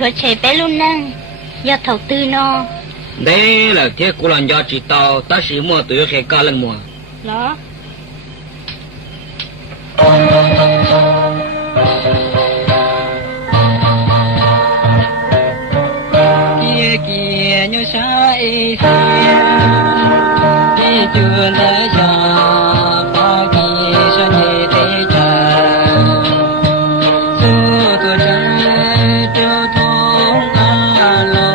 Thua chế bé luôn năng, do thầu tư no. Đấy là thế cô làm do chị tao, ta chỉ mua từ cái ca lần mua. Đó. Kia kia như sai xia, đi trường tới xa, bao kỳ sa nhẹ thế trời. Xưa tuổi trai treo thong à lo,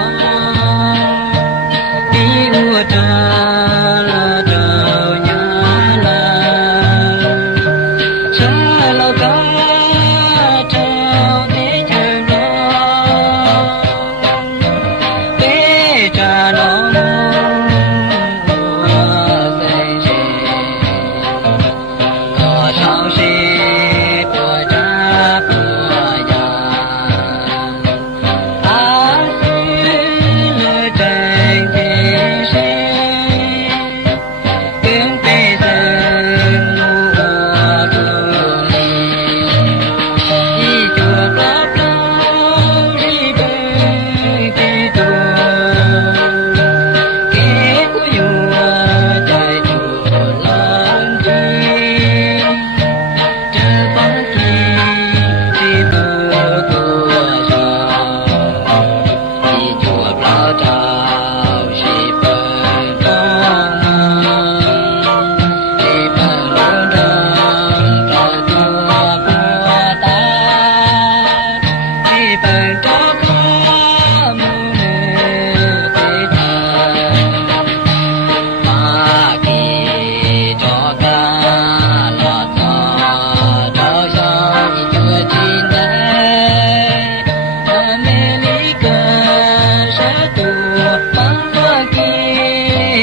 đi ua trà là trầu nhà là, xa lâu cả treo thế trời đó. Thế trà nó dây dề, có sao xê tuổi trà bùa già. Á xứ lời tranh thế xê, tiếng tê dần mùa thương lì. Đi chùa bắp lâu đi bên kỳ tuồng, kế của nhùa chạy chùa lớn chi. Trời bóng kỳ đi bùa tua sầu, đi chùa bao trào chỉ phần con mong, đi phần lối đường trò chùa bùa ta, đi phần trò có mưu nề tế thần. Mà kỳ cho ca lọt thọ trao sao đi chùa chín đây. Mê lý cơ sẽ tù bắn qua kỳ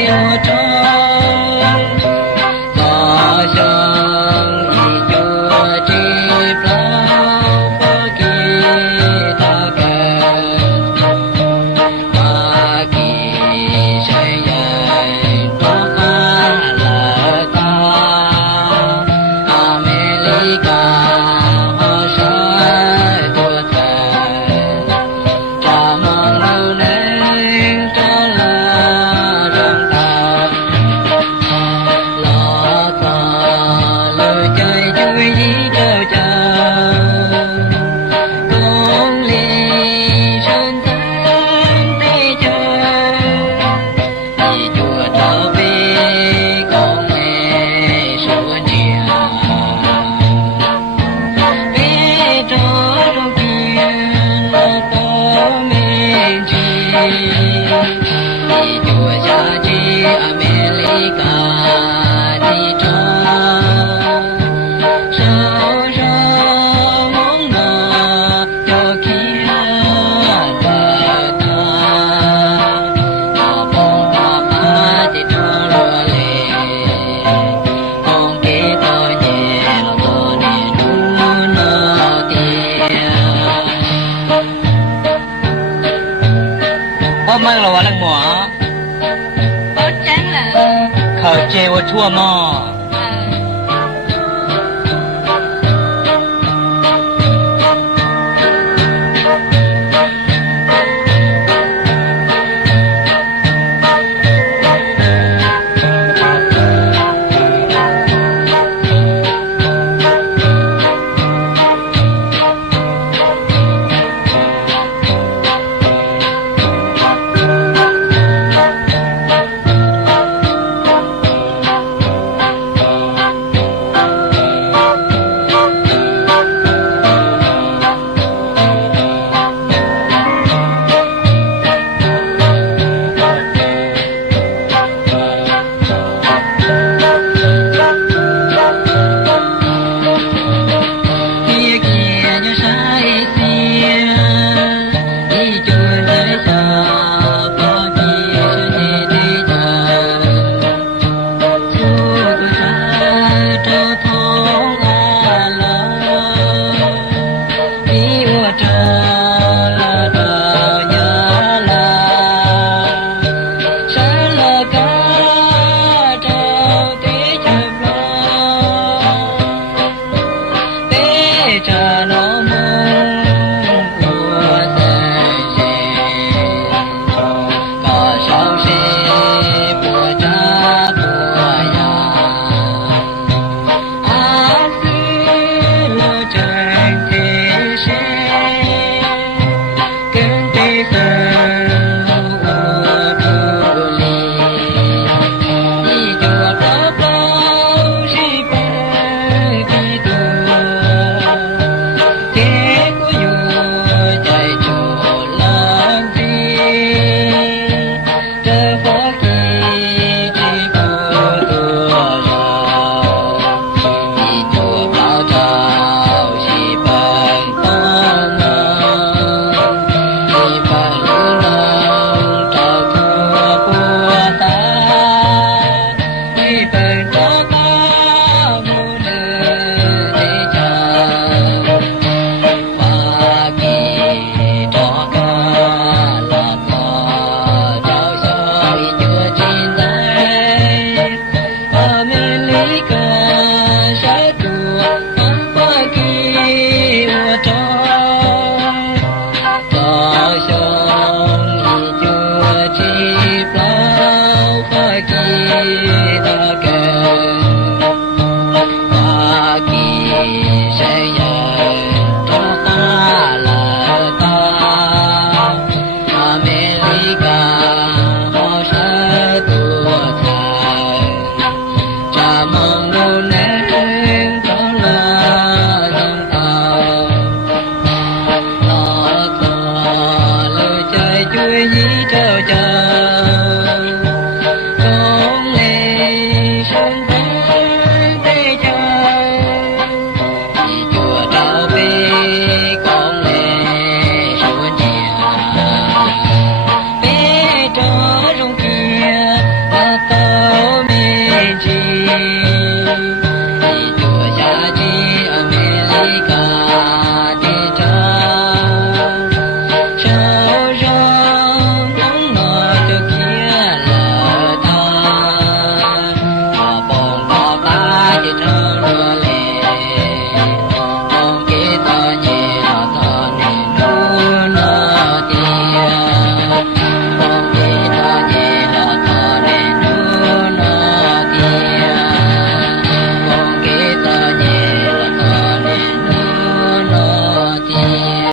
ô trông. Có sông đi chùa chi bao phố kỳ ta cần. Mà kỳ sẽ dạy tốt khá lỡ ta. America họ sẽ tuột thần. Cha mong lâu nên cho là rộng ta. Lọ thọ lời chơi chui dí cơ chờ. Con ly sơn thân thế chơi. Đi chùa trở về con nghe sủa nhà. Bé trò trong kia là có mình chi. Đi chùa xa chi America đi cho. Sao sao mong ngờ cho khi lỡ ta. Nó bông hoa má thì cho lùa lệ. Con kế to nhẹ nó to nè đúng nó tiền. Mang là lần mỏ Bớt trắng là khởi chê ô chua mò.